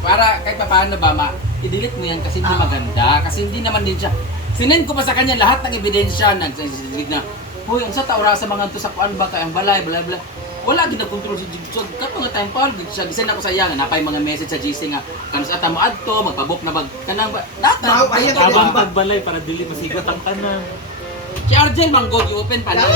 Para kahit paano ba, i-delete mo yan kasi hindi maganda. Kasi hindi naman din siya. Sinend ko pa sa kanya lahat ng ebidensya. Nagsisigig na, huy, ang sa taura sa mga to sa kuan ba kayang balay, bla bla. Wala gina-control si Jigsog. Kato nga time pa, gisend ako sa iya nga napay mga message sa GC nga kanus ata mo adto, magpabook na bag kanang ba. Data. Habang pagbalay para dili masigat ang kanan. Si Argel manggod i-open pa na.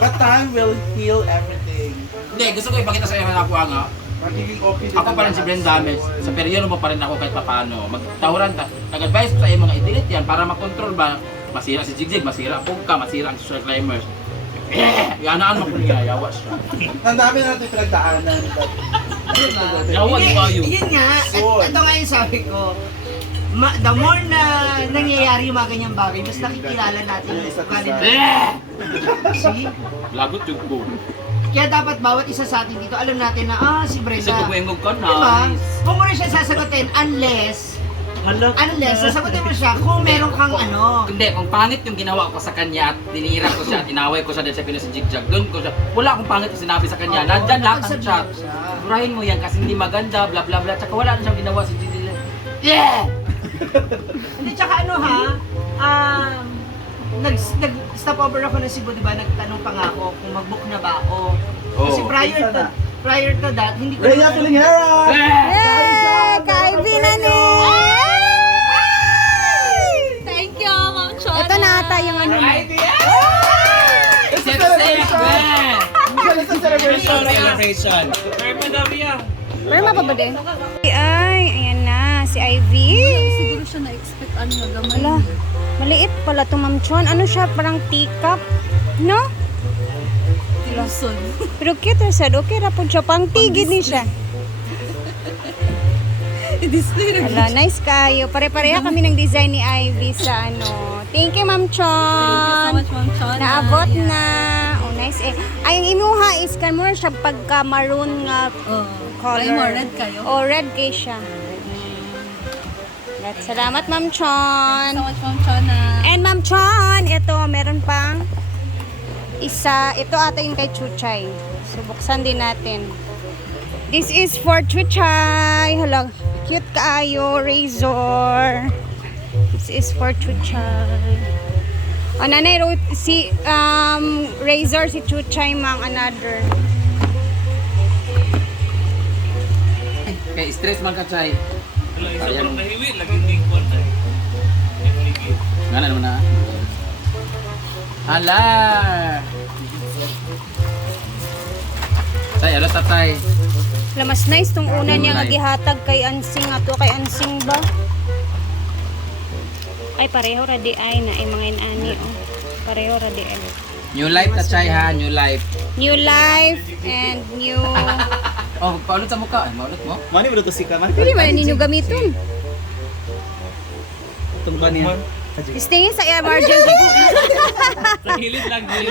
But time will heal everything. Hindi, gusto ko ipakita sa iyo na ako nga. Magiging okay din Ako pa rin si Brenda Ames. Sa peryodo mo pa rin ako kahit paano. Magtahuran ta. Nag-advise ko sa iyo mga i-delete yan para makontrol ba. Masira si Jigsig, masira ang Pugka, masira ang social climbers. Yanaan mo kung yayawa siya. Ang dami natin pinagdaanan. Yawa Hindi, ko ayo. yun nga, Soon. ito nga yung sabi ko. The more na nangyayari yung mga ganyang bagay, mas nakikilala natin yung ugali natin. See? Lagot yung ko. Kaya dapat bawat isa sa atin dito, alam natin na, si Brenda. Isa ko mo ka na. Diba? Huwag mo rin siya sasagutin unless, sasagutin mo siya kung meron kang ano. Hindi, kung pangit yung ginawa ko sa kanya at tinira ko siya, tinaway ko siya dahil sa pinasijigjag, doon ko siya, wala akong pangit yung sinabi sa kanya, nandyan lahat ang chat. Burahin mo yan kasi hindi maganda, bla bla bla, tsaka wala na siyang ginawa si Gigi. Yeah! Hindi, tsaka ano ha, nag-stop over ako ng Cebu, diba? Nagtanong pa nga ako kung mag-book na ba ako. Kasi Oo. prior to that, hindi ko Rhea Pilingera! Yay! Ka-IV na ni! Thank you, Ma'am Chona. Ito na ata yung ano. It's a celebration! It's a celebration! Celebration! Pero mapabade. Ay, ayan na. Si Ivy. Siguro siya na-expect ano na gamay. Wala. Maliit pala to, Ma'am Chon. Ano siya? Parang teacup. No? Tiluson. Pero cute sad. Okay ra po siya. Pang tigid ni siya. I-display na. Wala, nice kayo. Pare-pareha kami ng design ni Ivy sa ano. Thank you, Ma'am Thank you so Chon. much, Ma'am Chona. Naabot Yeah. na. Oh, nice. Ay, ang imuha is kan mo siya pagka maroon nga Oh. color. Ay, more red kayo. Oh, red kay siya. Salamat, Ma'am Thank Chon. you so much, Ma'am Chona. And Ma'am Chon, ito, meron pang isa. Ito ata yung kay Chuchay. So, buksan din natin. This is for Chuchay. Hala, cute kaayo. Razor. This is for Chuchay. O, nanay, si, razor, si Chuchay, mang another. Kay stress man ka, Chay. Sobrang nahiwi, laging lingkon. Nga na naman na. Hala! Chay, ano tatay? Hala, mas nice tong una niya nga gihatag kay Ansing. Ato kay Ansing ba? Ay, pareho ra di ay na ay mga inani. Oh. Pareho ra di ay. New life ta, Chay ha, new life. New life and new... Oh, paulot sa mukha. Ay, maulot mo? Mani mo to si Kaman? Pwede man ninyo gamiton. Itong ba niya? Tingin sa emergency. Sa hilid lang din.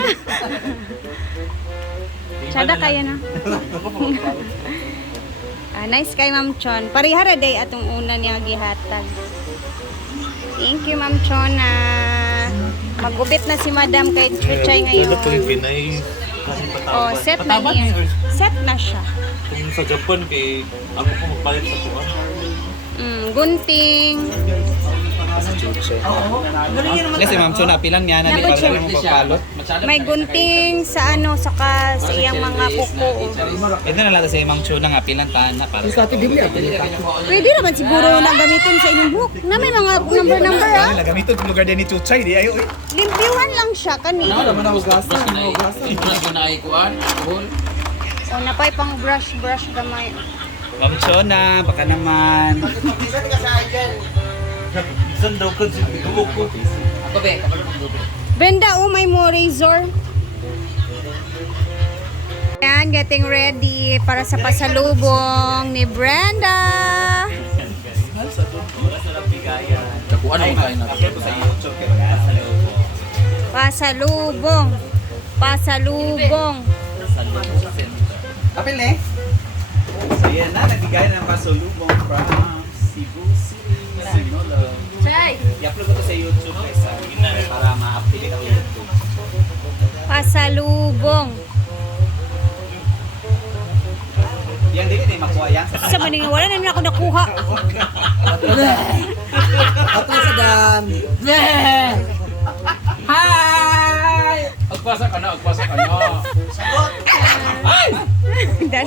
Sada kaya na. Nice kay Ma'am Chon. Pareha ra day atong una niya gihatag. Thank you, Ma'am Chona. Magubit na si Madam kay Chuchay ngayon. Pinay. Oh, set na niya. Set na siya. Kung sa Japan, kay ako po magpalit sa kuwan. Gunting. Kasi Ma'am Chona, pilang niya na Dapat siya. mo papalot. May gunting sa ano, saka sa iyang mga kuko. Ito na lang sa Ma'am Chona nga, pilang tahan na para sa Pwede naman siguro na gamitin sa inyong book. Na may mga number ah. Gamiton kung lugar din ni Chuchay, di ayo. Limpiwan lang siya kani. Ano naman ako gasa? Brush ko na ay kuan. Alcohol. O napay pang brush gamay. Ma'am Chona, baka naman. Bisan daw ka si Dugo ko. Ako be, kapag mag-dobe. Brenda, oh may mo razor. Yan, getting ready para sa pasalubong ni Brenda. Kakuan ako kain na. Pasalubong. Pasalubong. Apil ne? So yan na, nagbigay ng pasulubong from Cebu City, Sinolo. Chay! I-upload ko to sa YouTube para ma-update ako YouTube. Pasalubong. Yang dili ni makuha yan. Sa maning wala na ako nakuha. Ako sa dam. Hi! Agpasa ka na. Ay! Da.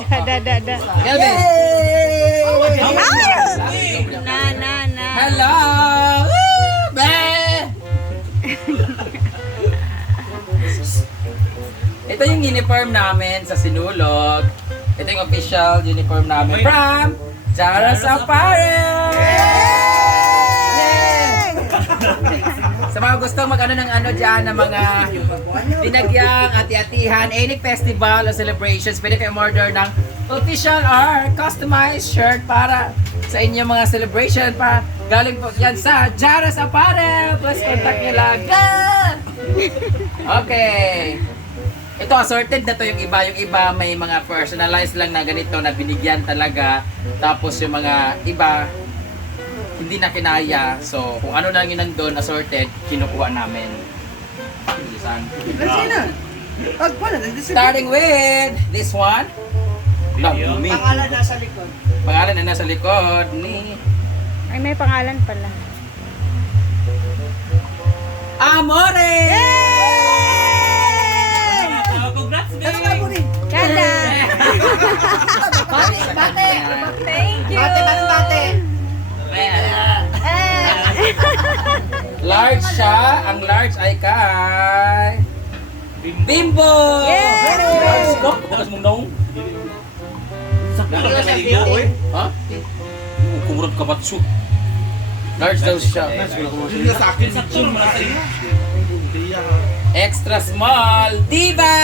Kelvin! Na. Hello! Woo! Be! Ito yung uniform namin sa Sinulog. Ito yung official uniform namin from Jaras Apparel! Sa mga gustong mag-ano ng ano dyan, ng mga dinagyang ati-atihan, any festival o celebrations, pwede kayo order ng official or customized shirt para sa inyong mga celebration. Galing po yan sa Jaras Apparel. Plus contact nyo lang. Okay. Ito assorted na to yung iba. Yung iba may mga personalized lang na ganito na binigyan talaga. Tapos yung mga iba hindi na kinaya. So, kung ano na yung nandun, assorted, kinukuha namin. Starting with this one. Love me. Pangalan nasa likod. Pangalan na nasa likod ni Ay, may pangalan pala. Amore! Congrats, babe! Ano ka po rin? Kada! Bate! Thank you. Bate! Large siya. Ang large ay kay Bimbo! Yes! Large ko? Bukas mong naong? Ha? Kumurot ka batso. Large daw siya. Sa akin, sakto naman sa iyo. Extra small. Diva!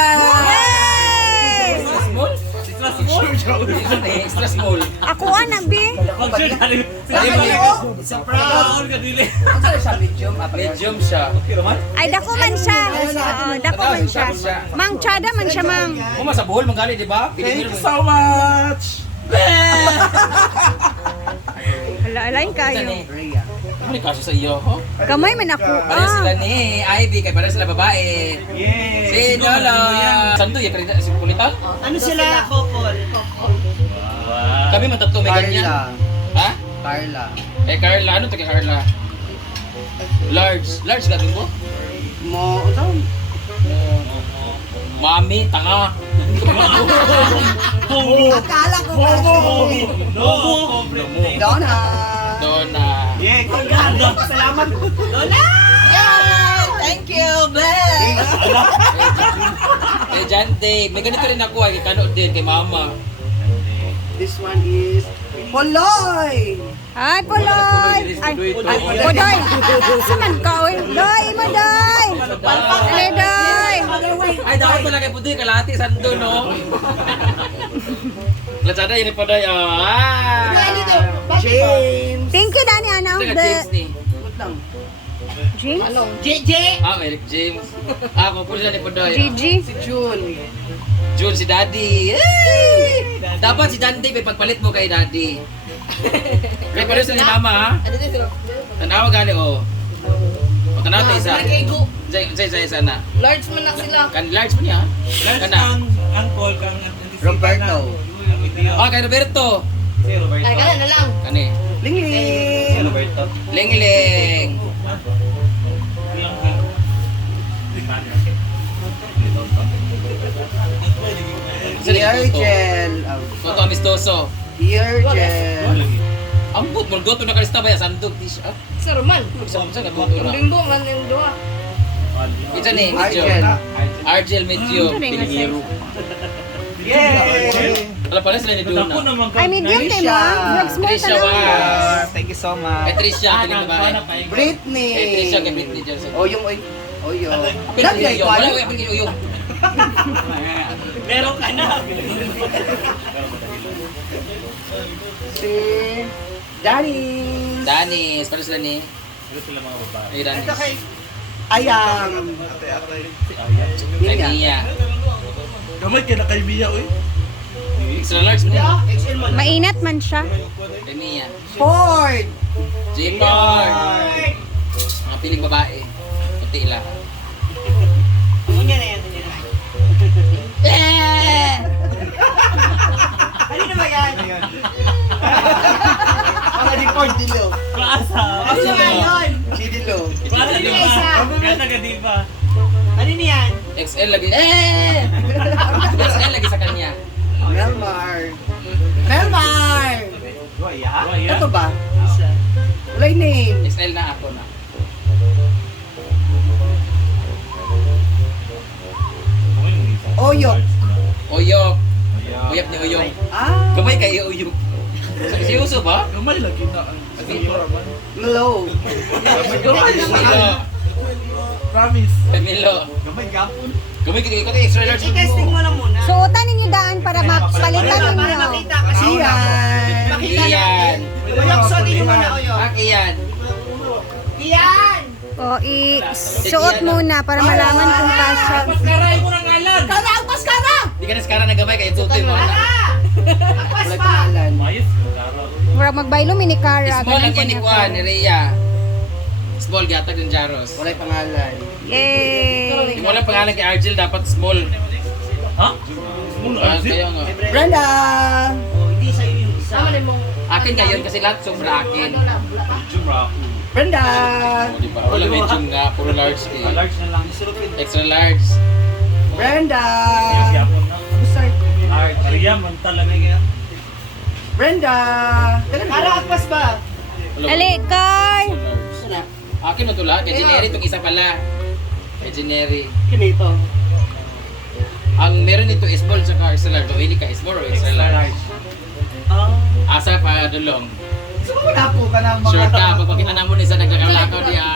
Yes! Extra small? Extra small. Ako anak, Bi. Sa proud. Medium siya. Ay, dako man siya. Oo, dako man siya. Mang Chada man siya, Mang. Kung sa buhol, manggali, di ba? Thank you so much! Hala, alain kayo. Ano yung kaso sa iyo, ho? Kamay man ako. Para sila ni Ivy, kay para sila babae. Yes! Si Lolo. Sando, yung karita, si Kulitan? Ano sila? Couple. Kami man tatlo may ganyan. Ha? Carla. Eh, Carla. Ano to kay Carla? Large. Large gabi mo? Mo, ito. Mami, tanga. Akala ko Donna. Donna. Yeah, congrats! Salamat! Thank you, Blair. Kay John Dave. May ganito rin ako ay kay Kano din, kay Mama. This one is Poloy. Ay, Puloy. Ay, Puloy. Saman ka, oy. Doy, mo, Doy. Ay, Doy. Ay, dapat pala kay Pudoy, kalahati, sando, no? Lazada, yun pa dayo. Ah! James. Thank you, Dani, ano? Ito nga James ni. James? JJ. Ah, Eric James. Ah, kung sila ni Pudoy. Gigi? Si June. June, si Daddy. Yay! Dapat si John Dave, pagpalit mo kay Daddy. Kaya pareho sila ni Mama, ha? Tanawa gani, oh. O, tanawa tayo isa. Isa na. Large man na sila. Kan large mo niya, ha? Large Kana. ang uncle kang Roberto. Ah, kay Roberto. Si Roberto. Ay, kala na lang. Kani. Lingling. Roberto. Ling-ling. Dear Jel. Toto amistoso. Dear Jel. Ambot, mulgoto na kalista ba ya sandog t-shirt. Sa Roman. Isa sa gatuto na. Bimbo man yung duwa. Ito ni, medyo. Argel. Argel medyo. Ito rin nga Pinihiro. Yay! Alam pala sila ni Ako Duna. naman Ay, medium tayo, Ma. Huwag small Trisha ka lang. Wars. Thank you so much. Kay Trisha, kiling babae. Britney. Kay Trisha, kay Britney Johnson. Oh, yung oh, yung. Pinag uyong. Wala ko yung pinag uyong. Meron ka na. Si Danny. Danis, para sila ni. Ito sila mga babae. Ay, Danis. Ito kay Ayang. Kay Mia. Gamay ka na kay Mia, oy. Extra large mo. XL mo. Mainat man siya. Kay Mia. Ford. J-Card. Mga piling babae. Puti lang. Ano niya na yan? Ano na ba yan? Naka-record dilo. Kaasa. Ano na nga yun? Si dilo. Kaasa Ano di na ba? isa? Kaya taga di ba? Ano na yan? XL lagi. XL lagi sa kanya. Melmar. Melmar! Goya. Ito ba? Wala yung name. XL na ako na. Oyok. Uyok. Uyap ni Uyong. Ah, Gamay kay Uyok. Si Uso ba? Gamay lagi na. Melo. Milo. Promise. Milo. Gamay gapon. Gamay kay ko extra large. I-testing mo lang muna. Suotan ninyo daan para mapalitan Para ninyo. makita kasi Iyan. makita Iyan. natin. Uyok, suotin mo muna, Uyok. Iyan. Iyan! O, isuot muna para malaman kung kasya. Paskaray mo ng alam. Agpas ka na! Di ka na skara na gamay kay tutoy mo. Agpas Wala pa! pangalan. Mayos. Karo. Murag magbaylo mini Cara. Small ganun ang po yan ni niya. Juan, ni Rhea. Small gatag ng Jaros. Wala yung pangalan. Yay! Yung walang pangalan kay Argel, dapat small. Ha? Small Argel? Kaya nga. Brenda! Oh, hindi sa'yo yung isa. Akin ngayon kasi lahat sobra akin. Jumra. Brenda! O, di ba? Wala medium nga, puro large eh. Large na lang. Extra large. Brenda! Yapon na. Basta- Large. Maria, man talaga yan. Brenda! Para agpas ba? Wala, Ali, Carl! small large. Akin mo tula, kay Jeneri itong isa pala. Kay Jeneri. Kinito. Ang meron nito is small saka extra large. Hindi ka small or extra large. Asa pa dulong. So, wala po ka ng mga... Sure ka, pagpakita na mo ni sa nagkakalakaw diya.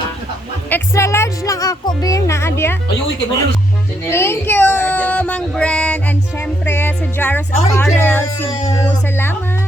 Extra large lang ako, Bir, na adya. Ay, uy, kay mo. Thank you, Mang Brand. And syempre, sa Jaros Apparel, Cebu. Salamat.